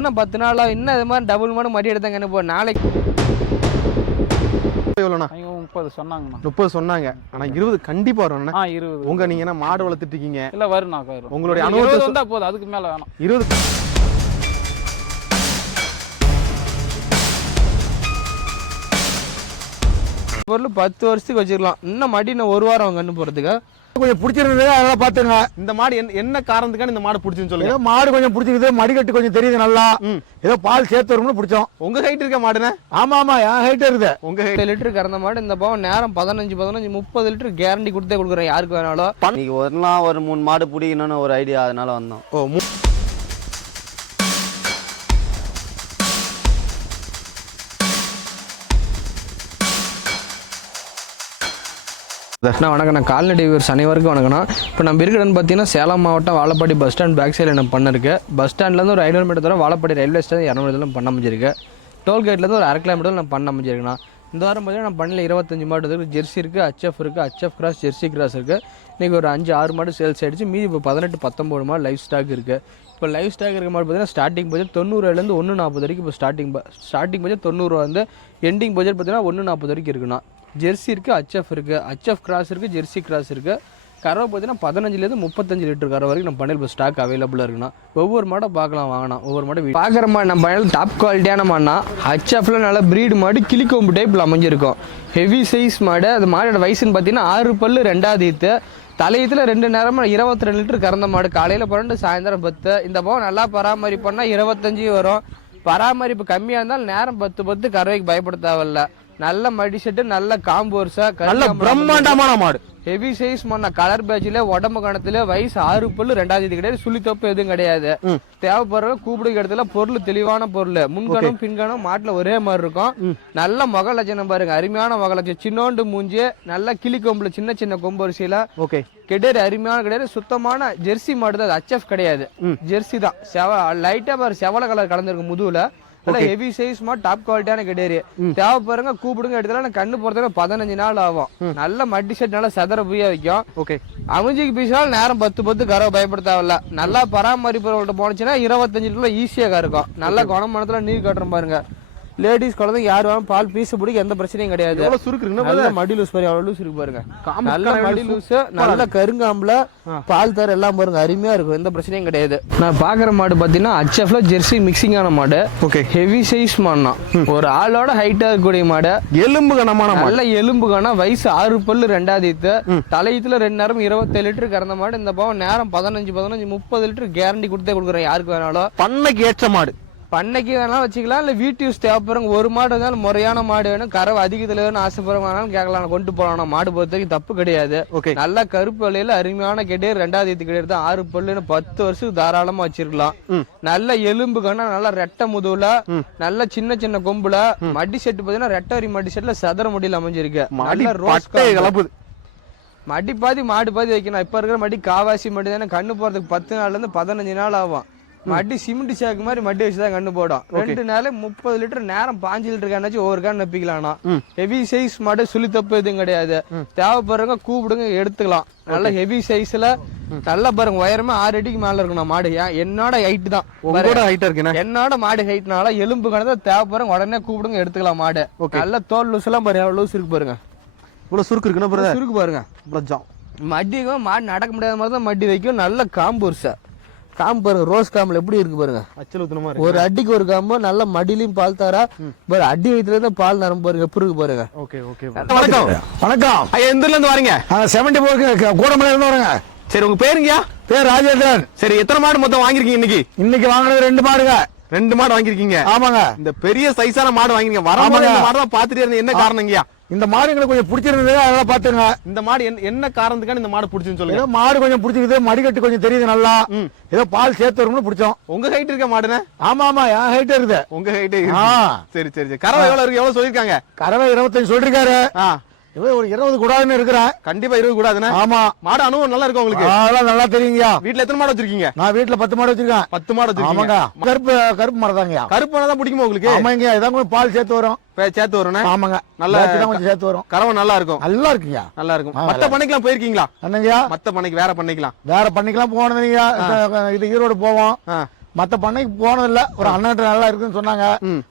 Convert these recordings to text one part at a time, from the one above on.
இன்னும் 10 நாளா இன்னும் இது மாதிரி டபுள் மடங்கு மடி எடுத்தாங்க என்ன போ நாளைக்கு எவ்வளோண்ணா? 30 சொன்னாங்கண்ணா. 30 சொன்னாங்க. ஆனா 20 கண்டிப்பா வரும்ண்ணா. 20. உங்க நீங்க என்ன மாடு வளர்த்துட்டு இருக்கீங்க? இல்ல வரும்ண்ணா, வரும். உங்களுடைய 20 அனுபவத்தை வந்தா போதும், அதுக்கு மேல வேணாம். 20 பொருள் 10 வருஷத்துக்கு வச்சுக்கலாம். இன்னும் மடி இன்னும் 1 வாரம் அவங்க கண்ணு போறதுக்கு கொஞ்சம் பிடிச்சிருந்தது, அதெல்லாம் பாத்துங்க. இந்த மாடு என்ன காரணத்துக்கான இந்த மாடு பிடிச்சுன்னு சொல்லுங்க. ஏதோ மாடு கொஞ்சம் பிடிச்சிருக்குது, மடிக்கட்டு கொஞ்சம் தெரியுது நல்லா. ஏதோ பால் சேர்த்து வரும்னு பிடிச்சோம். உங்க ஹைட் இருக்க மாடுனே? ஆமா ஆமா, என் ஹைட் இருக்குது. உங்க 10 லிட்டர் கறந்த மாடு இந்த பாவம் நேரம் 15 30 லிட்டர் கேரண்டி கொடுத்தே கொடுக்குறேன் யாருக்கு வேணாலும். இன்னைக்கு ஒரு நாள் ஒரு 3 மாடு பிடிக்கணும்னு ஒரு ஐடியா, அதனால வந்தோம். ஓ வணக்கம், நான் கால்நடை வியூவர்ஸ் அனைவருக்கும் வணக்கம்ண்ணா. இப்போ நம்ம இருக்கிறன்னு பார்த்தீங்கன்னா சேலம் மாவட்டம் வாழப்பாடி பஸ் ஸ்டாண்ட் பேக் சைடில் நம்ம பண்ணிருக்கு. பஸ் ஸ்டாண்ட்லேருந்து ஒரு 500 மீட்டர் தூரம், வாழப்பாடி ரயில்வே ஸ்டேஷன் 200 மீட்டர் பண்ண அமைஞ்சிருக்கு. டோல்கேட்லேருந்து ஒரு 1/2 கிலோமீட்டர் நம்ம பண்ண அமைஞ்சிருக்குண்ணா. இந்த வாரம் பார்த்தீங்கன்னா நம்ம பண்ணில் 25 மாடு இருக்குது. ஜெர்சி இருக்குது, HF இருக்குது, HF கிராஸ், ஜெர்சி கிராஸ் இருக்குது. இன்றைக்கி ஒரு 5-6 மாடு சேல்ஸ் ஆகிடுச்சு. மீதி இப்போ 18-19 மாடு லைஃப் ஸ்டாக் இருக்குது. இப்போ லைஃப் ஸ்டாக் இருக்க மாடு பார்த்தீங்கன்னா ஸ்டார்டிங் பட்ஜெட் 90 140 வரைக்கும். இப்போ ஸ்டார்டிங் பட்ஜெட் 90 வந்து எண்டிங் பட்ஜெட் பார்த்தீங்கன்னா 140 வரைக்கும் இருக்குண்ணா. ஜெர்சி இருக்குது, HF இருக்குது, HF கிராஸ் இருக்குது, ஜெர்சி கிராஸ் இருக்குது. கறவை பார்த்தீங்கன்னா 15 35 லிட்டர் கறவை வரைக்கும் நம்ம பண்ணையில் இப்போ ஸ்டாக் அவைலபிளாக இருக்குண்ணா. ஒவ்வொரு மாடை பார்க்கலாம் வாங்கினா. ஒவ்வொரு மாடை பார்க்குற மாடு நம்ம பண்ணையில் டாப் குவாலிட்டியான மாடுனா. HFல நல்ல ப்ரீடு மாடு கிளிக்கொம்பு டைப்பில் அமைஞ்சிருக்கும். ஹெவி சைஸ் மாடு. அது மாடோட வயசுன்னு பார்த்தீங்கன்னா 6 பல்லு 2வது ஈத்து. தலையத்தில் 2 நேரமாக 22 லிட்டர் கறந்த மாடு. காலையில் 12 சாயந்தரம் 10. இந்த பாவம் நல்லா பராமரிப்பு பண்ணால் 25 வரும். பராமரிப்பு கம்மியாக இருந்தாலும் நேரம் 10 கறவைக்கு பயப்பட தேவையில்ல. நல்ல மடி செட்டு, நல்ல காம்போர்ஸா, நல்ல பிரம்மாண்டமான மாடு. ஹெவி சைஸ் மண்ணா. கலர் பேட்சில, உடம்பு கணத்துல, வயசு 6 பல்லு 2வது கிடையாது. சுழி தொப்பு எதுவும் கிடையாது. தேவைப்படுற கூப்பிடுக்க இடத்துல பொருள் தெளிவான பொருள். முன்கணும் பின்கணும் மாட்டுல ஒரே மாதிரி இருக்கும். நல்ல முக லட்சணம் பாருங்க, அருமையான முக லட்சணம். சின்னோண்டு மூஞ்சி, நல்ல கிளி கொம்புல சின்ன சின்ன கொம்பு வரிசையில. ஓகே, கிடையாது, அருமையான கிடையாது. சுத்தமான ஜெர்சி மாடு தான். HF கிடையாது, ஜெர்சி தான். லைட்டா பாரு செவல கலர் கலந்துருக்கு முதுகுல. ஹெவி சைஸ் மாடு, டாப் குவாலிட்டியான கிடையாது. தேவைப்படுங்க கூப்பிடுங்க எடுத்துல. கண்ணு போறதுக்கு 15 நாள் ஆகும். நல்ல மட்டி செட், நல்லா சதற புரிய வைக்கும். ஓகே, அமைஞ்சிக்கு பீசாலும் நேரம் 10 கறவை பயப்பட தேவையில்ல. நல்லா பராமரிப்பு போனுச்சுன்னா 25 லிட்டர்ல ஈஸியா கறக்கும். நல்ல குணமானத்துல நீர் கட்டுறோம் பாருங்க. லேடிஸ் குழந்தை யார் வேணும் பால் பீஸ் பிடிக்க எந்த பிரச்சனையும் கிடையாது. நல்ல மடி லூஸ் பாரு, அவ்வளவு லூஸ் இருக்கு பாருங்க. நல்ல மடி லூஸ், நல்ல கருங்காம்புல பால் தர எல்லாம் பாருங்க, அருமையா இருக்கும். எந்த பிரச்சனையும் கிடையாது. நான் பாக்குற மாடு பாத்தீங்கன்னா HFல ஜெர்சி மிக்சிங்கான மாடு. ஓகே, ஹெவி சைஸ் மாடுனா. ஒரு ஆளோட ஹைட்டா இருக்கக்கூடிய மாடு. எலும்பு கனமான மாடு. நல்ல எலும்பு கன. வயசு 6 பல்லு 2வது ஈத்து. தலையத்துல 2 நேரம் 27 லிட்டர் கறந்த மாடு. இந்த பாவம் நேரம் 15 30 லிட்டர் கேரண்டி கொடுத்தே கொடுக்குறேன் யாருக்கு வேணாலும். பண்ணைக்கு ஏற்ற மாடு. பண்ணைக்கு வேணாலும் வச்சுக்கலாம், இல்லை வீட்டு யூஸ் தேவைப்படுறவங்க. ஒரு மாடு இருந்தாலும் முறையான மாடு வேணும், கறவை அதிகத்தில் வேணும் ஆசைப்படுறவங்கனாலும் கேட்கலாம், கொண்டு போகலாம். மாடு பொறுத்த வரைக்கும் தப்பு கிடையாது. நல்ல கருப்பு வலையில அருமையான கிடையாது. 2வது ஈத்து கிடையாது. 6 பல்லுன்னு 10 வருஷத்துக்கு தாராளமா வச்சிருக்கலாம். நல்ல எலும்பு கண்ணா, நல்ல ரெட்டை முதுகுல, நல்ல சின்ன சின்ன கொம்புல. மடி செட்டு பார்த்தீங்கன்னா ரெட்டரி மடி செட்ல சதுர முடியல அமைஞ்சிருக்கு. நல்ல ரோஸ் கலப்புது. மடி பாதி மாடு பாதி வைக்கணும். இப்ப இருக்கிற மடி காவாசி மடி தானே. கண்ணு போறதுக்கு 10 நாள்ல இருந்து 15 நாள் ஆகும். மடி சிமெண்ட் சாக்கு மாதிரி மடி வச்சுதான் கண்ணு போடும். 2 நாள் 30 லிட்டர் நேரம் 5 லிட்டர் கேனாச்சும் ஒவ்வொரு கேன் நப்பிக்கலாம்னா. ஹெவி சைஸ் மாடு, சுழி தப்பு எதுவும் கிடையாது. தேவைப்படுறவங்க கூப்பிடுங்க எடுத்துக்கலாம். நல்ல ஹெவி சைஸ்ல நல்லா பாருங்க, உயரமே 6 அடிக்கு மேல இருக்கணும் மாடு. என்னோட ஹைட் தான், என்னோட மாடு ஹைட்னால எலும்பு கணத்தை தேவைப்படுறவங்க உடனே கூப்பிடுங்க எடுத்துக்கலாம் மாடு. நல்ல தோல் லூஸ் எல்லாம் பாருங்க, எவ்வளவு சுருக்கு பாருங்க. இவ்வளவு சுருக்கு இருக்குன்னா சுருக்கு பாருங்க. மடிக்கும் மாடு நடக்க முடியாத மாதிரி தான் மடி வைக்கும். நல்ல காம்பூர்ஸ காம்பு பாருங்க, ரோஸ் காம்புல எப்படி இருக்கு பாருங்க. ஒரு அடிக்கு ஒரு காம்பு. நல்ல மடியிலையும் பால் தாரா. அடி வயிற்றுல இருந்து பால் நரம்பு பாருங்க எப்படி இருக்கு பாருங்க. வணக்கம். வணக்கம். எந்த இருந்து வரீங்க? 74 கூடமலை இருந்து வரேங்க. சரி, உங்க பேருங்கயா? பேர் ராஜேந்திரன். சரி, எத்தனை மாடு மொத்தம் வாங்கிருக்கீங்க? இன்னைக்கு வாங்கினது 2 மாடுங்க. 2 மாடு வாங்கிருக்கீங்க? ஆமாங்க. இந்த பெரிய சைஸான மாடு வாங்கிருக்கீங்க. வரமாங்க மாடு பாத்துட்டே இருந்தீங்க, என்ன காரணங்கயா? இந்த மாடு எங்களுக்கு கொஞ்சம் பிடிச்சிருந்தது, அதெல்லாம் பாத்துங்க. இந்த மாடு என்ன காரணத்துக்கான இந்த மாடு பிடிச்சுன்னு சொல்லுங்க. ஏதோ மாடு கொஞ்சம் பிடிச்சிருக்குது, மடிக்கட்டு கொஞ்சம் தெரியுது நல்லா. ஏதோ பால் சேர்த்து வரும்னு பிடிச்சோம். உங்க ஹைட் இருக்க மாடுனே? ஆமா ஆமா, என் ஹைட் இருக்குது. உங்க ஹைட்? சரி சரி சரி. கறவை எவ்வளவு இருக்கு? எவ்வளவு சொல்லிருக்காங்க? கறவை 25 சொல்லிருக்காரு. ஒரு 20 கூடாதுன்னு இருக்கிறேன். கண்டிப்பா 20 கூடாதுன்னு. ஆமா. மாடு அனுபவம் நல்லா இருக்கும் உங்களுக்கு? அதெல்லாம் நல்லா தெரியுங்கயா. வீட்டுல எத்தனை மாடு வச்சிருக்கீங்க? நான் வீட்டுல 10 மாடு வச்சிருக்கேன். 10 மாடு வச்சிருக்கீங்க? கருப்பு மாடு தாங்க. கருப்பு மாடு தான் பிடிக்குமா உங்களுக்கு? ஆமாங்க, இதான் கொஞ்சம் பால் சேர்த்து வரும். சேர்த்து வரும். ஆமாங்க, நல்லா கொஞ்சம் சேர்த்து வரும். கறவை நல்லா இருக்கும். நல்லா இருக்குங்க, நல்லா இருக்கும். மத்த பண்ணிக்கலாம் போயிருக்கீங்களா? என்னங்கயா? மத்த பண்ணிக்கு வேற பண்ணிக்கலாம் போனதுங்க. இது ஈரோடு போவோம். மத்த பண்ணைக்கு போனதில்ல, ஒரு அண்ணன் நல்லா இருக்குன்னு சொன்னாங்க,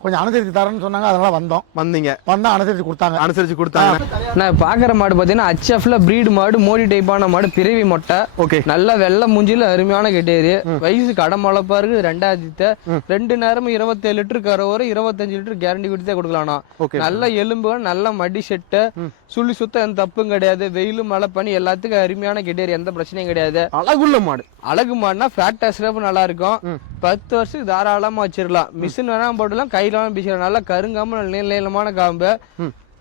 கொஞ்சம் அனுசரிச்சு தரேன்னு சொன்னாங்க, அதனால வந்தோம். வந்தா அனுசரிச்சு கொடுத்தாங்க. அனுசரிச்சு கொடுத்தாங்க. நான் பாக்குற மாடு பாத்தீங்கன்னா HFல பிரீடு மாடு, மோடி டைப்பான மாடு, பிறவி மொட்டை. ஓகே. நல்ல வெள்ளை மூஞ்சில அருமையான கெட்டேரி. வயசு கடமளப்பா இருக்கு. 2 2 நேரமும் 27 லிட்டர் கரவோரு, 25 லிட்டர் கேரண்டி கொடுத்தே கொடுக்கலாம்னா. நல்ல எலும்பு, நல்ல மடி செட்டு, சுழி சுத்தம் எந்த தப்பும் கிடையாது. வெயிலு மழை பனி எல்லாத்துக்கும் அருமையான கெட்டேரி, எந்த பிரச்சனையும் கிடையாது. அழகுள்ள மாடு. அழகு மாடுனா ஃபேட் டெஸ்ட் நல்லா இருக்கும். 10 வருஷத்துக்கு தாராளமா வச்சிடலாம். மிஷின் வேணா போட்டுலாம், கையில வேணா பீசலாம். நல்லா கருங்காம்பு, நீளமான காம்பு,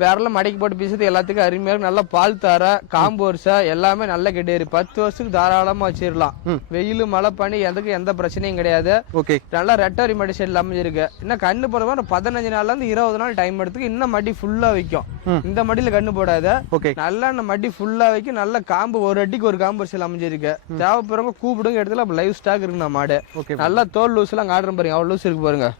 வேறெல்லாம் மடக்கி போட்டு பீசது எல்லாத்துக்கும் அருமையா இருக்கு. நல்லா பால் தர, காம்பு வருஷா எல்லாமே நல்ல கெட்டேரி. 10 வருஷத்துக்கு தாராளமா வச்சிடலாம். வெயில் மழை பனி எதுக்கு எந்த பிரச்சனையும் கிடையாது. ஓகே. நல்லா ரெட்டரி மடி செட்ல அமைஞ்சிருக்கு. இன்னும் கண்ணு போடுற 15 நாள்ல இருந்து 20 நாள் டைம் எடுத்துக்கு. இன்னும் மடி ஃபுல்லா வைக்கும். இந்த மடியில கண்ணு போடாத. நல்லா மடி ஃபுல்லா வைக்கும். நல்ல காம்பு, ஒரு அடிக்கு ஒரு காம்பு வருஷம் அமைஞ்சிருக்கு. தேவைப்படுறவங்க கூப்பிடுங்க, இடத்துல லைவ் ஸ்டாக் இருக்குண்ணா மாடு. நல்லா தோல் லூஸ் எல்லாம் காட்டுறேன் பாருங்க, அவ்வளவு லூஸ் இருக்கு பாருங்க.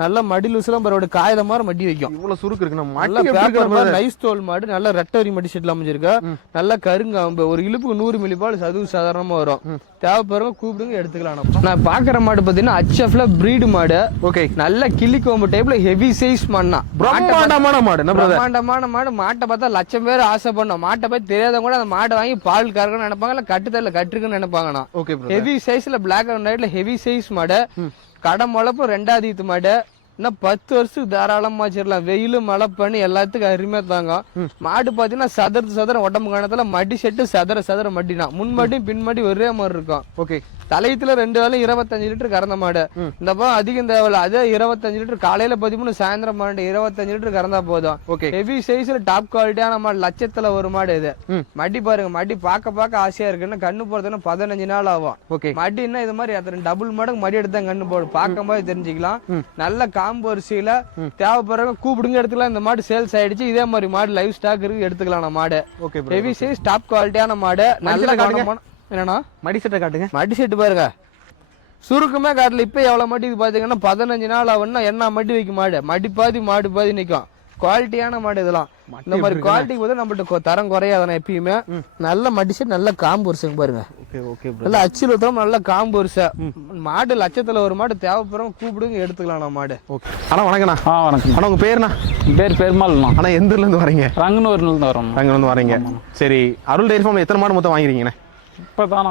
நல்ல மடி லூஸ் எல்லாம் பாரு, காயத மாதிரி மடி வைக்கும். இவ்வளவு சுருக்கு இருக்கு. நைஸ் தோல் மாடு, நல்ல ரெட்டரி மடி செட்ல அமைஞ்சிருக்க. நல்ல கருங்காம்பு, ஒரு இழுப்புக்கு 100 மில்லி பால் அதுவும் சாதாரணமா வரும். தேவைப்படுறவங்க கூப்பிடுங்க, எடுத்துக்கலாம். நான் பாக்குற மாடு பாத்தீங்கன்னா HFல பிரீடு மாடு. ஓகே. நல்ல கிள்ளி கோம்பு டைப்ல ஹெவி சைஸ் மண்ணா, பிரம்மாண்டமான மாடு. பிரம்மாண்டமான மாடு. மாட்டை பார்த்தா லட்சம் பேர் ஆசை பண்ணோம். மாட்டை பத்தி தெரியாதவங்க கூட அந்த மாட்டை வாங்கி பால் கறக்கணும்னு நினைப்பாங்க, இல்ல கட்டுத்தல கட்டுருக்குன்னு நினைப்பாங்கண்ணா. ஹெவி சைஸ்ல பிளாக் அண்ட் ஒயிட்ல ஹெவி சைஸ் மாடு. கடை முளப்பு 2வது மாடு. இன்னும் 10 வருஷத்துக்கு தாராளமா வச்சிடலாம். வெயிலு மழை பண்ணி எல்லாத்துக்கும் அருமையா தாங்க. மாடு பாத்தீங்கன்னா சதுர உடம்பு காணத்துல மடி செட்டு சதுர மடினா, முன்மடியும் பின்மடி ஒரே மாதிரி இருக்கும். ஓகே. தலையத்துல 2 வேலை 25 லிட்டர் கறந்த மாடு. இந்த அதிகம் தேவையில்ல. அதே 25 லிட்டர் காலையில 13, சாயந்தரம் 25 லிட்டர் கறந்தா போதும். ஓகே. ஹெவி சைஸ்ல டாப் குவாலிட்டியான மாடு. லட்சத்துல ஒரு மாடு இது. மடி பாருங்க, மடி பார்க்க ஆசையா இருக்கு. கண்ணு போறதுன்னா 15 நாள் ஆகும். ஓகே. மடின்னா இது மாதிரி டபுள் மடங்கு மடி எடுத்தா கண்ணு போடும். பார்க்கும்போது தெரிஞ்சுக்கலாம். நல்ல காம்பு வரிசையில தேவைப்படுறவங்க கூப்பிடுங்க, எடுத்துக்கலாம். இந்த மாடு சேல்ஸ் ஆயிடுச்சு. இதே மாதிரி மாடு லைவ் ஸ்டாக் இருக்கு, எடுத்துக்கலாம் மாடு. ஹெவி சைஸ் டாப் குவாலிட்டியான மாடு. நல்ல என்னன்னா மடி செட்டை காட்டுங்க. மடி செட்டு பாருங்க, சுருக்குமே காட்டல. இப்ப எவ்வளவு மடி பாத்தீங்கன்னா 15 நாள் ஆகும்னா என்ன மடி வைக்கும் மாடு. மடி பாதி மாடு பாதி நிக்கும். குவாலிட்டியான மாடு இதெல்லாம். இந்த மாதிரி குவாலிட்டிக்கு போது நம்மள்ட்ட தரம் குறையாதானே எப்பயுமே. நல்ல மடி செட், நல்ல காம்பு வருஷம் பாருங்க. நல்ல அச்சில் ஊத்தம், நல்ல காம்பு வருஷம் மாடு. லட்சத்துல ஒரு மாடு. தேவைப்படுறவங்க கூப்பிடுங்க, எடுத்துக்கலாம் மாடு. ஆனா வணக்கண்ணா. வணக்கம். ஆனா உங்க பேருண்ணா? பேர் பெருமாள்ண்ணா. ஆனா எந்த ஊர்ல இருந்து வரீங்க? ரங்கனூர்ல இருந்து வரோம். ரங்கனூர்ல இருந்து வரீங்க. சரி, அருள் டைரி ஃபார்ம்ல எத்தனை மாடு மொத்தம் வாங்கிருக்கீங்க? இப்பதான்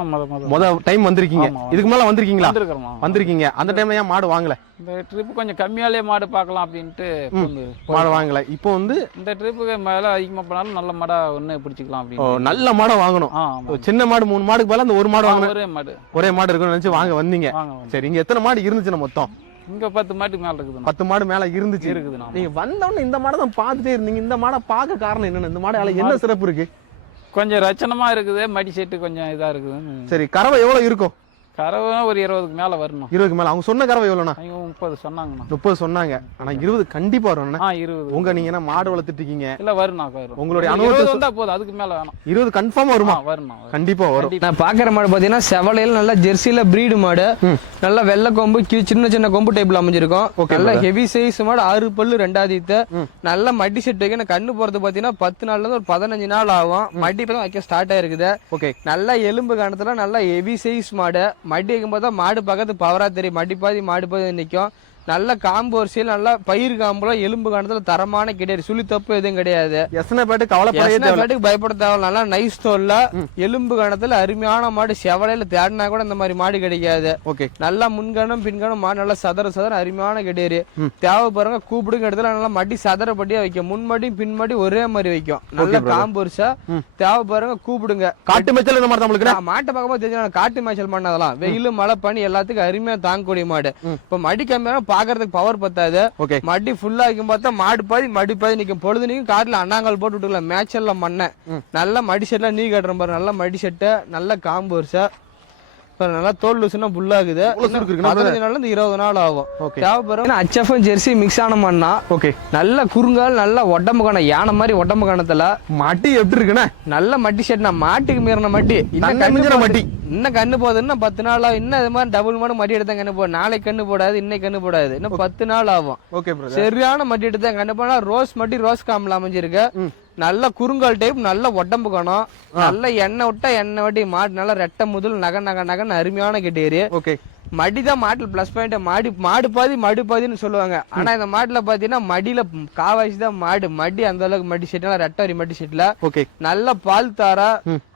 முத டைம் வந்திருக்கீங்க. இதுக்கு மேல வந்திருக்கீங்களா? வந்திருக்கீங்க. அந்த டைம்ல ஏன் மாடு வாங்கல? இந்த ட்ரிப் கொஞ்சம் கம்மியாலே மாடு பார்க்கலாம் அப்படின்ட்டு மாடு வாங்கல. இப்போ இந்த ட்ரிப்புக்கு மேல அதிகமா போனாலும் நல்ல மாடா ஒண்ணு பிடிச்சிக்கலாம் அப்படின்னு. நல்ல மாடை வாங்கணும். சின்ன மாடு 3 மாடுக்கு பதிலா அந்த ஒரு மாடு வாங்கணும். ஒரே மாடு இருக்குன்னு நினைச்சு வாங்க வந்தீங்க. சரி, இங்க எத்தனை மாடு இருந்துச்சுன்னா மொத்தம்? இங்க 10 மாட்டுக்கு மேல இருக்குது. 10 மாடு மேல இருந்துச்சு. நீங்க வந்தவொடனே இந்த மாடை தான் பார்த்துட்டே இருந்தீங்க. இந்த மாடை பார்க்க காரணம் என்னன்னு? இந்த மாடு என்ன சிறப்பு இருக்கு? கொஞ்சம் ரச்சனமா இருக்குது. மடி செட்டு கொஞ்சம் இதா இருக்குது. சரி, கறவை எவ்வளவு இருக்கும்? கறவை ஒரு 20க்கு மேல வரணும். 20க்கு மேல. அவங்க சொன்ன கறவை எவ்வளவுனா? 30 சொன்னாங்கண்ணா. 30 சொன்னாங்க. ஆனா 20 கண்டிப்பா வரும். 20 உங்க நீங்க என்ன மாடு வளர்த்துட்டு இருக்கீங்க? இல்ல வரும்ண்ணா. உங்களுடைய அனுபவம் வந்தா போதும், அதுக்கு மேல வேணும். 20 கன்ஃபார்ம் வருமா? வரும்ண்ணா, கண்டிப்பா வரும். நான் பாக்குற மாடு பாத்தீங்கன்னா செவலையில நல்ல ஜெர்சில பிரீடு மாடு. நல்ல வெள்ளை கொம்பு, சின்ன கொம்பு டைப்ல அமைஞ்சிருக்கும். நல்ல ஹெவி சைஸ் மாடு. 6 பல்லு 2வது. நல்ல மடி செட் வைக்க. கண்ணு போறது பாத்தீங்கன்னா 10 நாள்ல இருந்து ஒரு 15 நாள் ஆகும். மடி இப்பதான் வைக்க ஸ்டார்ட் ஆயிருக்குது. நல்ல எலும்பு காணத்துல நல்ல ஹெவி சைஸ் மாடு. மடி வைக்கும் போது மாடு பக்கத்து பவரா தெரியும். மடி பாதி மாடு பாதி நிற்கும். நல்ல காம்பு வரிசையில் நல்ல பயிர் காம்புல எலும்பு காணத்துல தரமான கிடையாது. சுழி தப்பு எதுவும் கிடையாது. பேட்டுக்கு பயப்பட தேவை. நல்லா நைஸ் தோல்ல எலும்பு காணத்துல அருமையான மாடு. செவலையில தேடினா கூட இந்த மாதிரி மாடு கிடைக்காது. நல்லா முன்கணம் பின்கணம் மாடு. நல்லா சதர அருமையான கிடையாது. தேவைப்படுறவங்க கூப்பிடுங்க, இடத்துல நல்லா மடி சதரப்படியா வைக்கும். முன்மடியும் பின்மடி ஒரே மாதிரி வைக்கும். நல்ல காம்பு வரிசை. தேவைப்படுறவங்க கூப்பிடுங்க. காட்டு மேய்ச்சல் இந்த மாதிரி நம்மளுக்கு மாட்டை பார்க்கும்போது தெரிஞ்சு காட்டு மேய்ச்சல் பண்ணதெல்லாம் வெயிலு மழை பண்ணி எல்லாத்துக்கும் அருமையா தாங்கக்கூடிய மாடு. இப்ப மடி கம்மியான பாக்குறதுக்கு பவர் பத்தாது. மடி ஃபுல்லா வைக்கும் பார்த்தா மாடு பாதி மடி பாதி நிக்கும். பொழுது நீங்க காட்டுல அண்ணாங்கல் போட்டு விட்டுக்கலாம். மேட்சல்ல மண்ண நல்ல மடி செட்ல நீ கட்டுற பாரு. நல்ல மடி செட்டு, நல்ல காம்பு வருஷா. நல்லா தோல் லூசுனா புல்லாகுது. 15 நாள்ல இருந்து 20 நாள் ஆகும். தேவைப்படுற HF ஜெர்சி மிக்ஸ் ஆன மண்ணா. நல்ல குறுங்கால், நல்ல உடம்பு காண யானை மாதிரி உடம்பு காணத்துல மட்டி எப்படி இருக்குன்னா நல்ல மட்டி செட்னா. மாட்டுக்கு மீறின மட்டி. இன்னும் கண்ணு போகுது. இன்னும் 10 நாள் ஆகும். இன்னும் இது மாதிரி டபுள் மாடு மடி எடுத்தா கண்ணு போடும். நாளைக்கு கண்ணு போடாது, இன்னைக்கு கண்ணு போடாது. இன்னும் 10 நாள் ஆகும். சரியான மட்டி எடுத்தா கண்ணு போனா. ரோஸ் மட்டி, ரோஸ் காம்புல அமைஞ்சிருக்கு. நல்ல குறுங்கால் டைப். நல்ல உடம்பு காணும். நல்ல எண்ணெய் விட்டா எண்ணெய் வட்டி மாடு. நல்ல ரெட்டை முதல் நகன்னு அருமையான கெட்டேரி. மடி தான் மாட்டில் ப்ளஸ் பாயிண்ட். மாடு பாதி மடு பாதின்னு சொல்லுவாங்க. ஆனா இந்த மாட்டுல பாத்தீங்கன்னா மடியில காவாசி தான் மாடு. மடி அந்த அளவுக்கு மடி செட்ல ரெட்டரி மடி செட்ல ஓகே நல்ல பால் தாரா.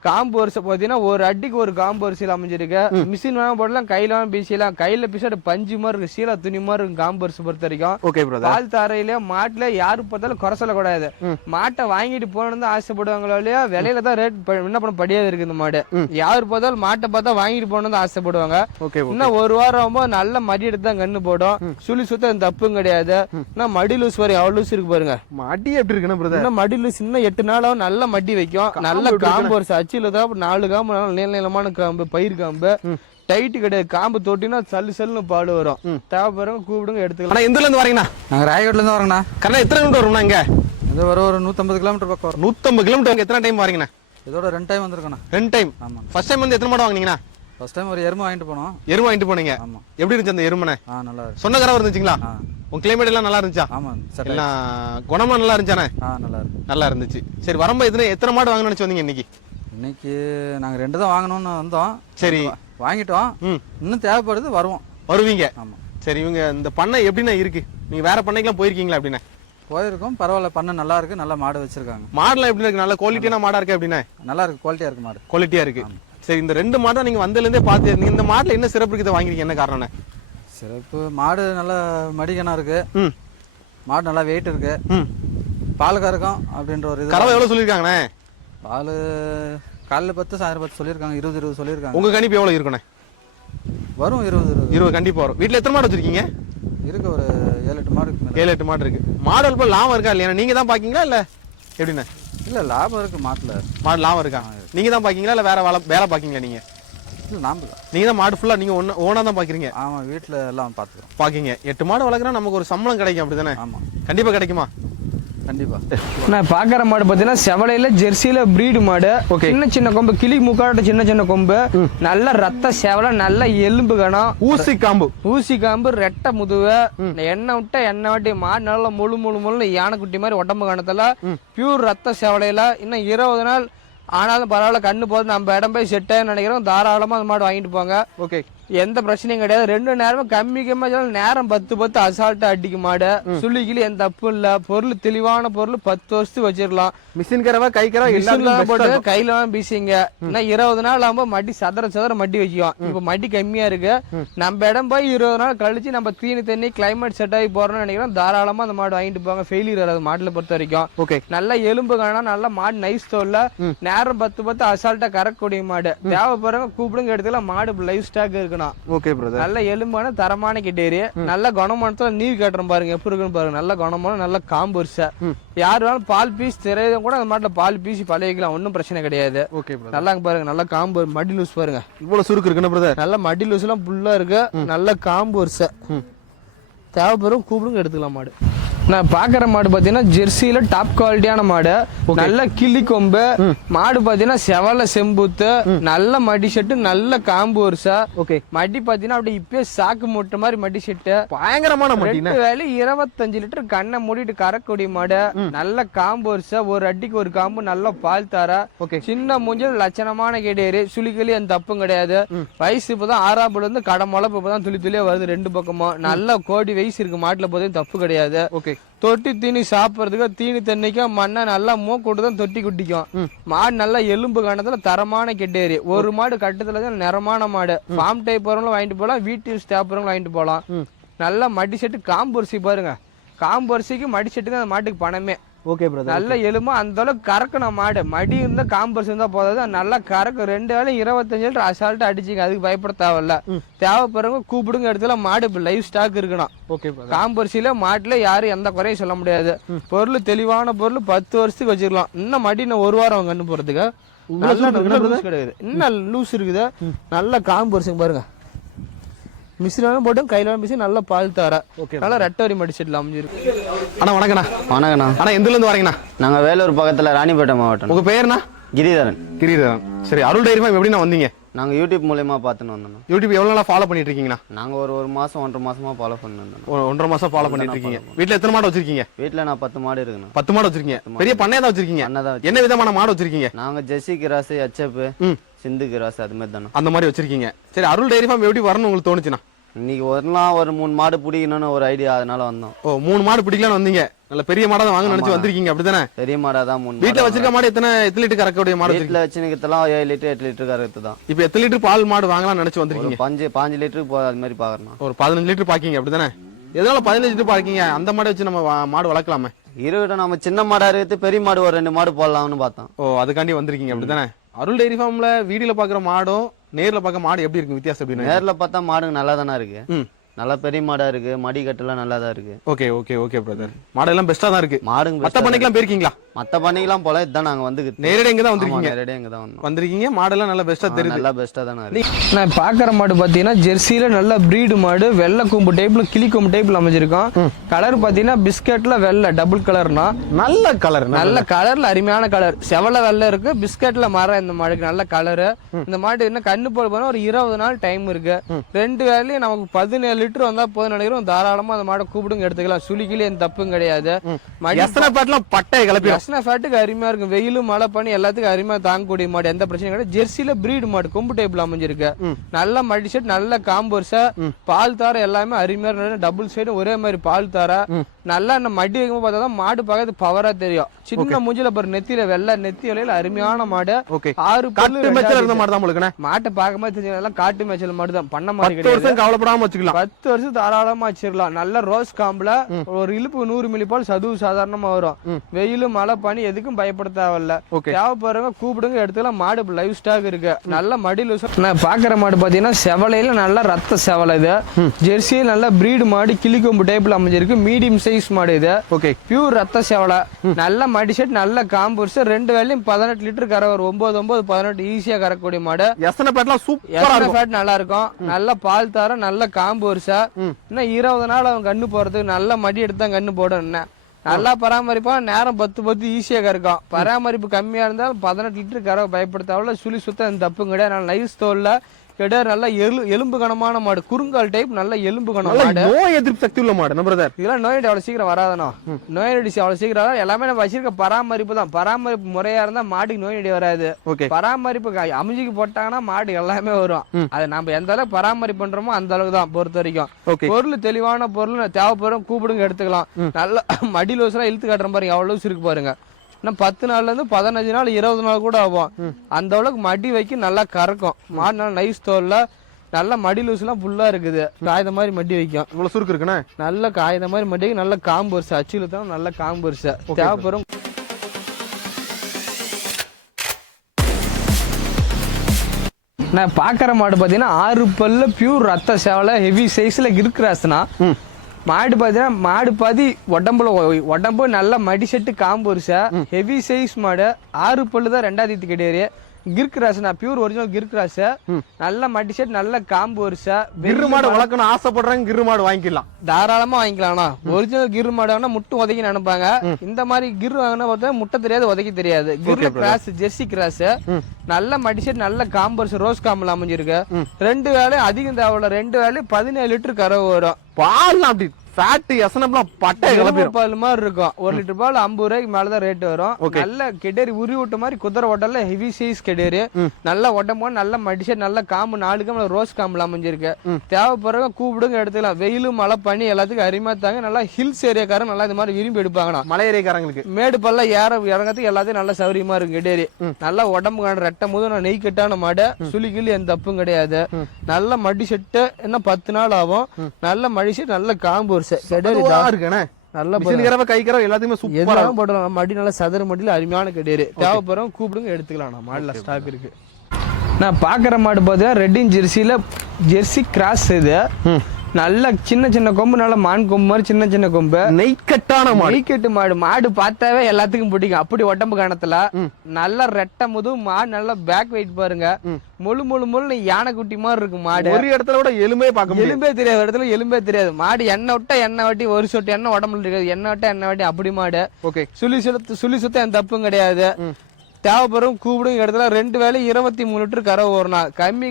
காம்பு வரிசை பாத்தீங்கன்னா ஒரு அடிக்கு ஒரு காம்பு வரிசையில் அமைஞ்சிருக்கு. மிஷின் வேணா போடலாம், கையில வேணா பீசிடலாம். கையில பீசாடு பஞ்சு மாதிரி இருக்கு, சீலா துணி மாதிரி இருக்கு காம்பு வரிசை பொறுத்த வரைக்கும். Okay brother. பால் தாரையில மாட்டுல யாரு பார்த்தாலும் குறை சொல்லக்கூடாது. மாட்டை வாங்கிட்டு போகணும்னு தான் ஆசைப்படுவாங்களோ இல்லையா, விலையில தான் ரேட் என்ன பண்ண படியாது இருக்கு இந்த மாடு. யாரு பார்த்தாலும் மாட்டை பார்த்தா வாங்கிட்டு போகணும்னு தான் ஆசைப்படுவாங்க. இன்னும் ஒரு வாரம் ஆகும்போது நல்ல மடி எடுத்து தான் கண்ணு போடும். சுழி சுத்த தப்பும் கிடையாது. மடி லூஸ் வரும், எவ்வளவு லூஸ் இருக்கு பாருங்க. மடி எப்படி இருக்குன்னா பிரதர், மடி லூஸ் இன்னும் 8 நாளாவும் நல்ல மடி வைக்கும். நல்ல காம்பு ஒரு அச்சில தான் 4 காம்பு, நீள நீளமான காம்பு, பயிர் காம்பு. டைட்டு கிடையாது, காம்பு தொட்டினா சல்லு சல்லுன்னு பாடு வரும். தேவைப்படுறவங்க கூப்பிடுங்க எடுத்துக்கலாம். எந்த இருந்து வரீங்கண்ணா? நாங்கள் ராயகோட்ல இருந்து வரோங்கண்ணா. கரெக்டாக எத்தனை கிலோமீட்டர் வரும்ண்ணா? இங்க இது ஒரு 150 கிலோமீட்டர் பக்கம் வரும். 150 கிலோமீட்டர். எத்தனை டைம் வரீங்கண்ணா? இதோட 2 டைம் வந்திருக்கோண்ணா. 2 டைம். ஆமாம். ஃபர்ஸ்ட் டைம் வந்து எத்தனை மாடு வாங்கினீங்கண்ணா? ஃபர்ஸ்ட் டைம் ஒரு எருமை வாங்கிட்டு போனோம். எருமை வாங்கிட்டு போனீங்க? ஆமாம். எப்படி இருந்துச்சு அந்த எருமனை? நல்லா இருக்கு. சொன்ன கரவா இருந்துச்சுங்களா? உங்க கிளைமேட் எல்லாம் நல்லா இருந்துச்சா? ஆமாம். எல்லாம் குணமா நல்லா இருந்துச்சானே? நல்லா இருக்கு. நல்லா இருந்துச்சு. சரி, வரும்போது எத்தனை மாடு வாங்கணும்னு நினைச்சு வந்தீங்க இன்னைக்கு? இன்னைக்கு நாங்கள் 2 தான் வாங்கணும்னு வந்தோம். சரி, வாங்கிட்டோம். இன்னும் தேவைப்படுது, வருவீங்க. ஆமாம். சரி, இவங்க இந்த பண்ணை எப்படின்னா இருக்கு? நீங்க வேற பண்ணைக்கெல்லாம் போயிருக்கீங்களா? அப்படின்னா போயிருக்கோம். பரவாயில்ல, பண்ணை நல்லா இருக்கு. நல்ல மாடு வச்சிருக்காங்க. மாடுலாம் எப்படி இருக்கு? நல்ல குவாலிட்டியான மாடா இருக்கு அப்படின்னா? நல்லா இருக்கு, குவாலிட்டியா இருக்கு மாடு. குவாலிட்டியா இருக்கு. சரி, இந்த 2 மாடு தான் நீங்க வந்ததுல இருந்தே பார்த்து இந்த மாடுல என்ன சிறப்பு இருக்குது வாங்கிருக்கீங்க? என்ன காரணம்? சிறப்பு, மாடு நல்ல மடிக்கணம் இருக்கு. மாடு நல்லா வெயிட் இருக்கு. பால் கறக்கும் அப்படின்ற ஒரு இது. கறவை எவ்வளவு சொல்லியிருக்காங்கண்ணே? பால் காலைல 10 சாயந்தரம் 10 சொல்லியிருக்காங்க. 20 சொல்லியிருக்காங்க. உங்க கணிப்பு எவ்வளவு இருக்குண்ணே? வரும் 20 கண்டிப்பா வரும். வீட்டுல எத்தனை மாடு வச்சிருக்கீங்க? இருக்கு, ஒரு 7-8 மாடு இருக்கு. 7-8 மாடு இருக்கு. மாடு இப்போ லாபம் இருக்கா இல்லையா? நீங்க தான் பாக்கீங்களா இல்ல எப்படிண்ணே? இல்ல, லாபம் இருக்கு மாட்டுல. மாடு லாபம் இருக்கா? நீங்க தான் பாக்கீங்களா இல்ல வேற வேலை பாக்கீங்களா? நீங்க நீங்க தான் மாடு ஃபுல்லா நீங்க ஓனா தான் பாக்குறீங்க? ஆமா, வீட்டுல எல்லாம் பாத்துக்கிறோம். பாக்கீங்க. 8 மாடு வளர்க்குறா நமக்கு ஒரு சம்பளம் கிடைக்கும், அப்படிதானே? ஆமா, கண்டிப்பா கிடைக்குமா? கண்டிப்பா. நான் பாக்குற மாடு பாத்தீங்கன்னா செவலையில ஜெர்சியில பிரீடு மாடு. சின்ன சின்ன கொம்பு, கிளி முக்காட்ட சின்ன சின்ன கொம்பு, நல்ல ரத்த செவலை, நல்ல எலும்பு கணம், ஊசி காம்பு, ரெட்டை முதுவை, எண்ணெய் விட்ட எண்ணெய் வாட்டி மாடு நல்லா முழு யானைக்குட்டி மாதிரி உடம்பு கணத்துல பியூர் ரத்த செவலையில. இன்னும் 20 நாள் ஆனாலும் பரவாயில்ல, கண்ணு போது நம்ம இடம் போய் செட் ஆகுன்னு நினைக்கிறோம். தாராளமா அந்த மாடு வாங்கிட்டு போங்க. ஓகே, எந்த பிரச்சனையும் கிடையாது. 2 நேரமும் கம்மி நேரம் 10 அசால்ட்டா அடிக்க மாடு. சுள்ளிக்கிளி எந்த தப்பும் இல்ல. பொருள் தெளிவான பொருள், 10 வருஷத்துக்கு வச்சிடலாம். மிஷின் கரவா கை கரவா போட்டு கையில பீசிங்க. 20 நாள் ஆகும்போது மடி சதற மடி வைக்கும். இப்ப மடி கம்மியா இருக்கு. நம்ம இடம் போய் 20 நாள் கழிச்சு நம்ம தீனி தண்ணி கிளைமேட் செட் ஆகி போறோம்னு நினைக்கிறோம். தாராளமா அந்த மாடு வாங்கிட்டு போங்க. ஃபெயிலியர் வராது மாட்டுல பொறுத்த வரைக்கும். ஓகே, நல்ல எலும்பு காணா, நல்ல மாடு நைஸ் தோல்ல, நேரம் 10 அசால்ட்டா கறக்கக்கூடிய மாடு. தேவைப்படுறவங்க கூப்பிடுங்க, எடுத்துக்கலாம். மாடு லைஃப் ஸ்டாக் இருக்கணும். Okay brother. நல்ல எலும்பான தரமான கிட்டேரி, நல்ல குணமானத்துல நீர் காட்டுறோம் பாருங்க எப்படி இருக்குன்னு பாருங்க. நல்ல குணமான நல்ல காம்பு வரிசை. யாரு வேணாலும் பால் பீஸ் தெரியாத கூட அந்த மாட்டுல பால் பீசி பழகிக்கலாம், ஒன்னும் பிரச்சனை கிடையாது. ஓகே, நல்லா பாருங்க, நல்ல காம்பு மடி லூஸ் பாருங்க. இவ்வளவு சுருக்கு இருக்குன்னு பிரதர். நல்ல மடி லூஸ் எல்லாம் ஃபுல்லா இருக்கு. நல்ல காம்பு வரிசை. தேவைப்படும் கூப்பிடுங்க, எடுத்துக்கலாம் மாடு. நான் பாக்குற மாடு பாத்தீங்கன்னா ஜெர்சியில டாப் குவாலிட்டியான மாடு. நல்ல கிளி கொம்பு மாடு பாத்தீங்கன்னா செவல செம்புத்து, நல்ல மடி செட்டு, நல்ல காம்பு வருஷா. ஓகே, மடி பாத்தீங்கன்னா அப்படி இப்பயே சாக்கு மூட்டை மாதிரி மடி செட்டு, பயங்கரமான வேலை. 25 லிட்டர் கண்ணை மூடிட்டு கறக்கூடிய மாடு. நல்ல காம்பு வருஷா, ஒரு அடிக்கு ஒரு காம்பு, நல்ல பால் தாரா. ஓகே, சின்ன மூஞ்சல் லட்சணமான கேடேரி, சுளிகளி அந்த தப்பும் கிடையாது. வயசு இப்பதான் 6ஆம் படி வந்து கடை முளப்பு இப்பதான் துளியா வருது 2 பக்கமும். நல்ல கோடி வயசு இருக்கு மாட்டுல, போதும் தப்பு கிடையாது. ஓகே, தொட்டி தீனி சாப்பிட்றதுக்கு தீனி தண்ணிக்கும் மண்ணை நல்லா மூக்கூட்டு தான் தொட்டி குட்டிக்கும். மாடு நல்லா எலும்பு காணத்துல தரமான கெட்டேரி. ஒரு மாடு கட்டத்துல நிறமான மாடு. ஃபார்ம் டைப் போறவங்களும் வாங்கிட்டு போகலாம், வீட்டு யூஸ் தேவைப்படுறவங்களும் வாங்கிட்டு போகலாம். நல்லா மடி செட்டு காம்பு அரிசி பாருங்க. காம்பு அரிசிக்கு மடி செட்டுக்கு அந்த மாட்டுக்கு பணமே. ஓகே பிரதர், நல்ல எலும்பு அந்த அளவுக்கு கறக்கணும் மாடு. மடி இருந்தா காம்பு அரிசி இருந்தா போதாது, நல்லா கறக்கு. 2 வேலை 25 லிட்டர் அசால்ட்டா அடிச்சிங்க, அதுக்கு பயப்பட தேவையில்ல. தேவைப்படுறவங்க கூப்பிடுங்க, இடத்துல மாடு லைஃப் ஸ்டாக் இருக்கணும். ஓகே, காம்பு அரிசியில மாட்டுல யாரும் எந்த குறையும் சொல்ல முடியாது. பொருள் தெளிவான பொருள், 10 வருஷத்துக்கு வச்சிருக்கலாம். இன்னும் மடி இன்னும் 1 வாரம் கண்ணு போறதுக்கு கிடையாது. இன்னும் லூஸ் இருக்குது. நல்ல காம்பு அரிசிங்க பாருங்க. மிஷினாலும் போட்டு கையில மிஷின் நல்ல பால் தார. நல்லா ரெட்டவரி மடி செட்ல அமைஞ்சிருக்கு. அண்ணா வணக்கண்ணா. வணக்கண்ணா. அண்ணா எந்த இருந்து வரீங்கண்ணா? நாங்க வேலூர் பக்கத்துல ராணிப்பேட்டை மாவட்டம். உங்க பேருண்ணா? கிரிதரன். சரி, அருள் டைரி ஃபார்ம் எப்படிண்ணா வந்தீங்க? நாங்க யூடியூப் மூலியமா பார்த்துன்னு வந்தோம். யூடியூப் எவ்வளவு நாளா ஃபாலோ பண்ணிட்டு இருக்கீங்கண்ணா? நாங்க ஒரு மாசம் 1.5 மாசமா ஃபாலோ பண்ணி வந்தோம். 1.5 மாசம் ஃபாலோ பண்ணிட்டு இருக்கீங்க. வீட்டுல எத்தனை மாடு வச்சிருக்கீங்க? வீட்டுல நான் 10 மாடு இருக்குண்ணா. 10 மாடு வச்சிருக்கீங்க. பெரிய பண்ணையா தான் வச்சிருக்கீங்க. என்ன விதமான மாடு வச்சிருக்கீங்க? நாங்க ஜெர்சி கிராஸ், ஹெச்எப், சிந்து கிராஸ் அது மாதிரி தானே. அந்த மாதிரி வச்சிருக்கீங்க. சரி, அருள் டைரி ஃபார்ம் எப்படி வரணும் உங்களுக்கு தோணுச்சுண்ணா? இன்னைக்கு ஒரு 3 மாடு பிடிக்கணும்னு ஒரு ஐடியா, அதனால வந்தோம். ஓ, 3 மாடு பிடிக்கலாம்னு வந்தீங்க. நல்ல பெரிய மாடா தான் வாங்க நினைச்சு வந்திருக்கீங்க, அப்படிதானே? பெரிய மாடா தான் 3. வீட்டுல வச்சிருக்க மாடு எத்தனை லிட்டர் கறக்கக்கூடிய மாடு? வீட்டுல வச்சுக்கிறதுலாம் 7 லிட்டர் 8 லிட்டர் கறக்குது தான். இப்போ எத்தனை லிட்டர் பால் மாடு வாங்கலாம்னு நினைச்சு வந்திருக்கீங்க? 5 லிட்டருக்கு அது மாதிரி பாக்குறோம். ஒரு 15 லிட்டர் பாக்கிங்க, அப்படிதானே? எதனால 15 லிட்டர் பாக்கிங்க? அந்த மாடை வச்சு நம்ம மாடு வளர்க்கலாமே. இருக்கட்டும், நம்ம சின்ன மாடா இருக்குது, பெரிய மாடு ஒரு 2 மாடு போடலாம்னு பார்த்தோம். ஓ, அதுக்காண்டி வந்திருக்கீங்க, அப்படிதானே? அருள் டைரி ஃபார்ம்ல வீடியோல பாக்குற மாடும் நேர்ல பார்க்க மாடு எப்படி இருக்கு? வித்தியாசம் எப்படி? நேர்ல பார்த்தா மாடு நல்லா தானே இருக்கு. நல்லா பெரிய மாடா இருக்கு, மடி கட்டுலாம் நல்லா தான் இருக்கு. ஓகே ஓகே ஓகே பிரதர், மாடெல்லாம் பெஸ்டா தான் இருக்கு. மாடுங்க மத்த பண்ணிக்கலாம் போயிருக்கீங்களா? மத்த பண்ணிக்கலாம் போல. இதுதான் நாங்க வந்து நேரடியா இங்க தான் வந்திருக்கீங்க. நேரடியா இங்க தான் வந்திருக்கீங்க. மாடெல்லாம் நல்லா பெஸ்டா தெரியுது. நல்லா பெஸ்டா தானே இருக்கு. நான் பாக்குற மாடு பாத்தீங்கன்னா ஜெர்சியில நல்ல பிரீடு மாடு, வெள்ளை கொம்பு டைப்ல கிளி கொம்பு டைப்ல அமைஞ்சிருக்கும். கலர் பாத்தீங்கன்னா பிஸ்கட்ல வெள்ளை டபுள் கலர்னா நல்ல கலர், நல்ல கலர்ல அருமையான கலர். செவல வெள்ளை இருக்கு, பிஸ்கட்ல மரம். இந்த மாடுக்கு நல்ல கலரு. இந்த மாடு என்ன கண்ணு போட போனா ஒரு 20 நாள் டைம் இருக்கு. 2 வேலையும் நமக்கு 17 லிட்டர் வந்தா போதும் நினைக்கிறோம். தாராளமா அந்த மாடை கூப்பிடுங்க, எடுத்துக்கலாம். சுளிக்கிலே எந்த தப்பும் கிடையாது. பட்டை கிளப்பி ஃபேட்டுக்கு அருமையா இருக்கும். வெயிலும் மழை பண்ணி எல்லாத்துக்கும் அருமையா தாங்கக்கூடிய மாடு, எந்த பிரச்சனையும் கிடையாது. ஜெர்சியில பிரீடு மாடு கொம்பு டைப்ல அமைஞ்சிருக்கு. நல்ல மடி செட், நல்ல காம்பர்ஸ, பால் தார எல்லாமே அருமையா. டபுள் சைடு ஒரே மாதிரி பால் தார. நல்லா நம்ம மடி வைக்கும் பார்த்தா தான் மாடு பார்க்கறது பவரா தெரியும். சின்ன மூஞ்சில பாரு, நெத்தியில வெள்ளை நெத்தி வலையில அருமையான மாடு. 6 பல்லு மாட்டை பார்க்கும்போது தெரிஞ்சு காட்டு மேய்ச்சல் மாடு தான். பண்ண மாதிரி கிடையாது. கவலைப்படாம வச்சுக்கலாம். 10 வருஷம் தாராளமா வச்சிருக்கலாம். நல்ல ரோஸ் காம்புல ஒரு இழுப்பு 100 மில்லி பால் சதுவு சாதாரணமா வரும். வெயிலும் மழை பண்ணி எதுக்கும் பயப்பட தேவையில்ல. தேவைப்படுறவங்க கூப்பிடுங்க, எடுத்துக்கலாம். மாடு லைவ் ஸ்டாக் இருக்கு. நல்ல மடி லூஸ். நான் பாக்குற மாடு பாத்தீங்கன்னா செவலையில நல்ல ரத்த செவலை. இது ஜெர்சியில் நல்ல பிரீடு மாடு, கிளிக்கொம்பு டைப்ல அமைஞ்சிருக்கு. மீடியம் சைஸ் மாடு இது. ஓகே, பியூர் ரத்த செவலை. நல்ல மடி செட், நல்ல காம்புர்ஸ். 2 வேலையும் 18 லிட்டர் கரை வரும். 9 18 ஈஸியா கறக்கூடிய மாடு. ஃபேட் நல்லா இருக்கும். நல்ல பால் தார, நல்ல காம்புர்ஸா. இன்னும் 20 நாள் அவன் கண்ணு போறதுக்கு நல்ல மடி எடுத்து தான் கண்ணு போடணும். நல்லா பராமரிப்பா. நேரம் 10 ஈஸியா கறக்கும். பராமரிப்பு கம்மியா இருந்தாலும் 18 லிட்டர் கறவை பயப்படுத்தாவில. சுழி சுத்த தப்பு கிடையாது. நைஸ் தோல்ல கிடையாது. நல்ல எலும்பு கனமான மாடு, குறுங்கால் டைப். நல்ல எலும்பு கனம் மாடு, நோய் எதிர்ப்பு சக்தி உள்ள மாடு. இதெல்லாம் நோய் அவ்வளவு சீக்கிரம் வராதனோ. நோய் நொடி அவ்வளவு சீக்கிரம் எல்லாமே நம்ம வச்சிருக்க பராமரிப்பு தான். பராமரிப்பு முறையா இருந்தா மாட்டுக்கு நோய் நொடி வராது. பராமரிப்பு அமைஞ்சுக்கு போட்டாங்கன்னா மாடு எல்லாமே வரும். அதை நம்ம எந்த அளவுக்கு பராமரிப்பு பண்றோமோ அந்த அளவுக்கு தான் பொறுத்த வரைக்கும். பொருள் தெளிவான பொருள் தேவைப்படும், கூப்பிடுங்க, எடுத்துக்கலாம். நல்ல மடி லோஸ் எல்லாம் இழுத்து காட்டுற பாருங்க, எவ்வளவு இருக்கு பாருங்க. 10 நாள்ல இருந்து 15 நாள் 20 நாள் கூட ஆகும். அந்த அளவுக்கு மடி வைக்க நல்லா கறக்கும் மாடு. நல்லா நைஸ் தோல்ல நல்ல மடி லூஸ் எல்லாம் ஃபுல்லா இருக்குது. காய்த மாதிரி மடி வைக்கும். இவ்வளவு சுருக்கு இருக்குண்ணே. நல்ல காய்த மாதிரி மடி வைக்கும். நல்ல காம்பு வருஷம் அச்சில தான். நல்ல காம்பு வருஷம் தேவைப்படும். நான் பாக்குற மாடு பாத்தீங்கன்னா 6 பல்லு பியூர் ரத்த சேவலை, ஹெவி சைஸ்ல கிர்கிராஸ்னா மாடு பாத்தீங்கன்னா மாடு பாதி உடம்பு நல்ல மடி செட்டு காம்பு ஹெவி சைஸ் மாடு. 6 பல்லு தான். 2வது கிடையாது. கிர்கிராஸ் பியூர் ஒரிஜினல் கிர்கிராஸ். நல்ல மடி செட், நல்ல காம்பு கிரு மாடு வளர்க்கணும் ஆசைப்படுறாங்க. கிரு மாடு வாங்கிக்கலாம், தாராளமா வாங்கிக்கலாம். ஒரிஜினல் கிரு மாடு வாங்கினா முட்டை உதைக்கி நினைப்பாங்க. இந்த மாதிரி கிரு வாங்கினா பார்த்தா முட்டை தெரியாது, உதைக்க தெரியாது. கிரு கிராஸ், ஜெர்சி கிராஸ். நல்ல மடி செட், நல்ல காம்பு ரோஸ் காம்புல அமைஞ்சிருக்கு. 2 வேலை அதிகம் தேவையில்ல. 2 வேலை 17 லிட்டர் கறவை வரும். பால் அப்படி ஃபேட் எசனப்லாம் பட்டை கிளப்பிரும். பால் மாதிரி இருக்கும். 1 லிட்டர் பால் 50 ரூபாய்க்கு மேலதான் ரேட் வரும். நல்ல கெடேரி உரி விட்ட மாதிரி குதிரை ஓட்டல ஹெவி சைஸ் கெடேரி. நல்ல உடம்பு, நல்ல மடிசெட், நல்ல காம்பு. 4 காம்பு ரோஸ் காம்புல அமைஞ்சிருக்கு. தேவைப்படுறவங்க கூப்பிடுங்க, எடுத்துக்கலாம். வெயிலும் மழை பண்ணி எல்லாத்துக்கும் அருமையா தாங்க. நல்லா ஹில்ஸ் ஏரியாக்காரங்க நல்லா இந்த மாதிரி விரும்பி எடுப்பாங்கண்ணா. மலை ஏரியாக்காரங்களுக்கு மேடு பல்ல இறங்கறதுக்கு எல்லாத்தையும் நல்லா சௌரியமா இருக்கும் கெடேரி. நல்லா உடம்பு ரெட்டும் போது நான் நெய் கட்டான மாடு. சுளிக்கிளி எந்த தப்பும் கிடையாது. நல்ல மடி செட்டு என்ன 10 நாள் ஆகும். நல்ல மடி செட், நல்ல காம்பு மடி நல்ல சதுர மடியில அருமையான கிடையாது. தேவைப்படுறோம் கூப்பிடுங்க, எடுத்துக்கலாம். மாடுல ஸ்டாக் இருக்கு. நான் பாக்குற மாடு பார்த்தா ரெட்டின் ஜெர்சியில ஜெர்சி கிராஸ். இது நல்ல சின்ன சின்ன கொம்பு, நல்ல மான் கொம்பு மாதிரி சின்ன சின்ன கொம்பு. நெய்க்கட்டான நெய்க்கட்டு மாடு. மாடு பார்த்தாவே எல்லாத்துக்கும் பிடிக்கும். அப்படி உடம்பு காணத்துல நல்ல ரெட்டை முது மாடு. நல்ல பேக் வெயிட் பாருங்க. முழு யானை குட்டி மாதிரி இருக்கு மாடு. ஒரு இடத்துல கூட எலும்பே தெரியாது. இடத்துல எலும்பே தெரியாது. மாடு எண்ணெய் விட்டா எண்ணெய் வாட்டி, ஒரு சொட்டு எண்ணெய் உடம்புல இருக்காது. எண்ணெய் விட்டா எண்ணெய் வாட்டி அப்படி மாடு. சுழி சுத்த எந்த தப்பும் கிடையாது. தேவைப்படும் கூப்பிடுங்க இடத்துல 2 வேலை 23 லிட்டர் கரை ஓடணும். கம்மி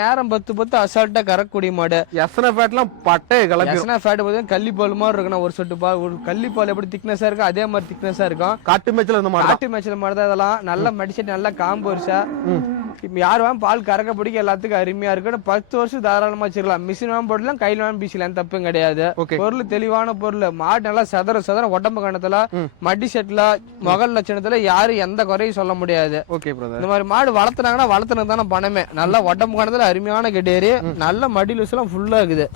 நேரம் 10 அசால்ட்டா கறக்கூடிய மாடு. எஸ்ன ஃபேட்லாம் பட்டை கிளப்பி. எஸ்ன ஃபேட் பார்த்தீங்கன்னா கள்ளிப்பால் மாதிரி இருக்கணும். ஒரு சொட்டு பால், ஒரு கள்ளிப்பால் எப்படி திக்னஸா இருக்கும் அதே மாதிரி திக்னஸா இருக்கும். காட்டு மேய்ச்சல் இந்த மாதிரி காட்டு மேய்ச்சல் மாதிரி தான் இதெல்லாம். நல்ல மடிச்சட்டு நல்லா காம்பு வருஷா. இப்போ யார் வேணும் பால் கறக்க பிடிக்க எல்லாத்துக்கும் அருமையா இருக்கு. 10 வருஷம் தாராளமா வச்சிருக்கலாம். மிஷின் வேணும் போடலாம், கையில் வேணும் பீசலாம், தப்பும் கிடையாது. பொருள் தெளிவான பொருள். மாடு நல்லா சதற உடம்பு கணத்துல மடி செட்ல மகள் லட்சணத்துல யாரும் எந்த குறையும் சொல்ல முடியாது. இந்த மாதிரி மாடு வளர்த்துனாங்கன்னா வளர்த்துனது தானே பணமே. நல்லா உடம்பு கணத்துல அருமையான கெடேரி, நல்ல மடி லூஸ் எல்லாம் ஃபுல்லா இருக்குது.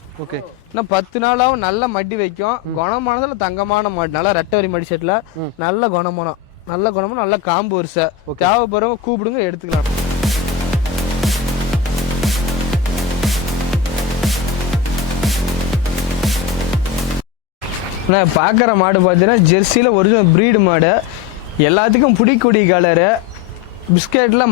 இன்னும் 10 நாளாவும் நல்ல மடி வைக்கும். குணமானதுல தங்கமான மாடு, நல்லா ரெட்டவரி மடி செட்ல நல்ல குணமானம், நல்ல காம்பு வருஷ. தேவைப்படுறவங்க கூப்பிடுங்க, எடுத்துக்கலாம். நான் பார்க்குற மாடு பார்த்தீங்கன்னா ஜெர்சியில் ஒரிஜினல் ப்ரீடு மாடு. எல்லாத்துக்கும் பிடிக்கூடிய கலரு. பிஸ்கெட்டில்